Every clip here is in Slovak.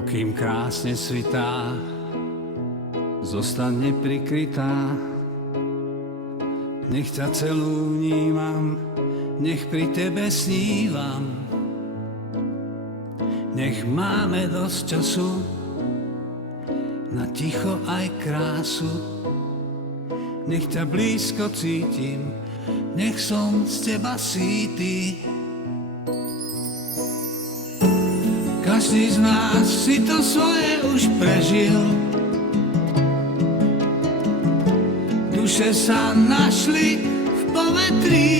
Pokým krásne svitá, zostaň neprikrytá. Nech ťa celú vnímam, nech pri tebe snívam. Nech máme dosť času na ticho aj krásu. Nech ťa blízko cítim, nech som z teba sýty. Každý z nás si to svoje už prežil. Duše sa našli v povetrí.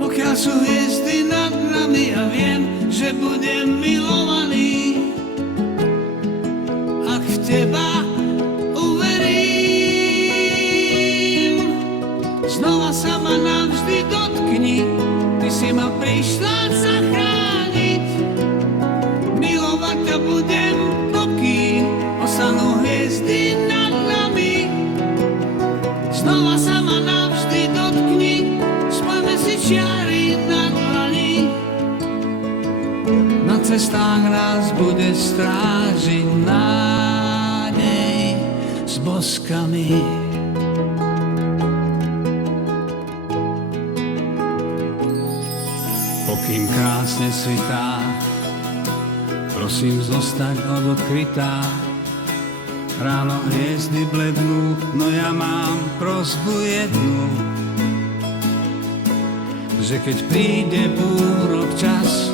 Pokiaľ sú hviezdy nad nami, ja viem, že budem milovaný. Ak v teba uverím, znova sa ma navždy dotkni. Ty si ma prišla zachrániť. Milovať ťa budem, pokým ostanú hviezdy nad nami. Znova sa ma navždy dotkni, spojme si čiary na dlani. Na cestách nás bude strážiť nádej s boskami. Pokým krásne svitá, prosím zostaň odokrytá. Ráno hviezdy blednú, no ja mám prosbu jednu, že keď príde búrok čas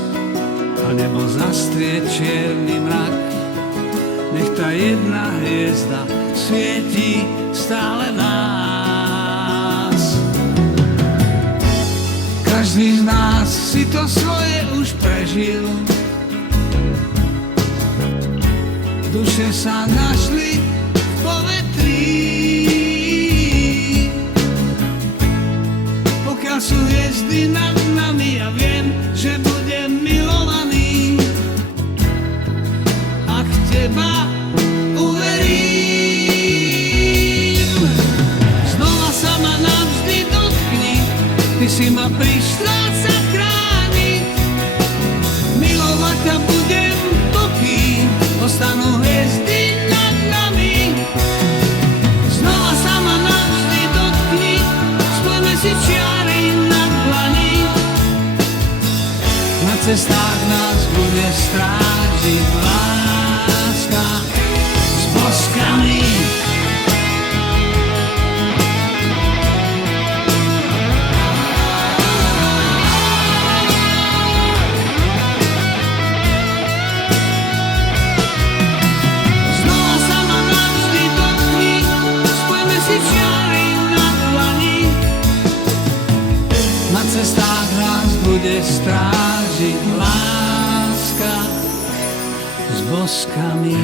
a nebo zastrie čierny mrak, nech tá jedna hviezda svieti stále nás. Každý z nás si to svoje už prežil. Duše sa našli v povetrí. Pokiaľ sú hviezdy nad nami, ja viem, že budem milovaný. Ak teba uverím, znova sa ma navždy dotkni. Ty si ma prišla zachrániť. Milovať ťa budem, pokým ostanú hviezdy nad nami. Znova sa ma navždy dotkni, spojme si čiary na dlani. Na cestách nás bude strážiť láska s boskami. Na cestách nás bude strážiť láska s boskami.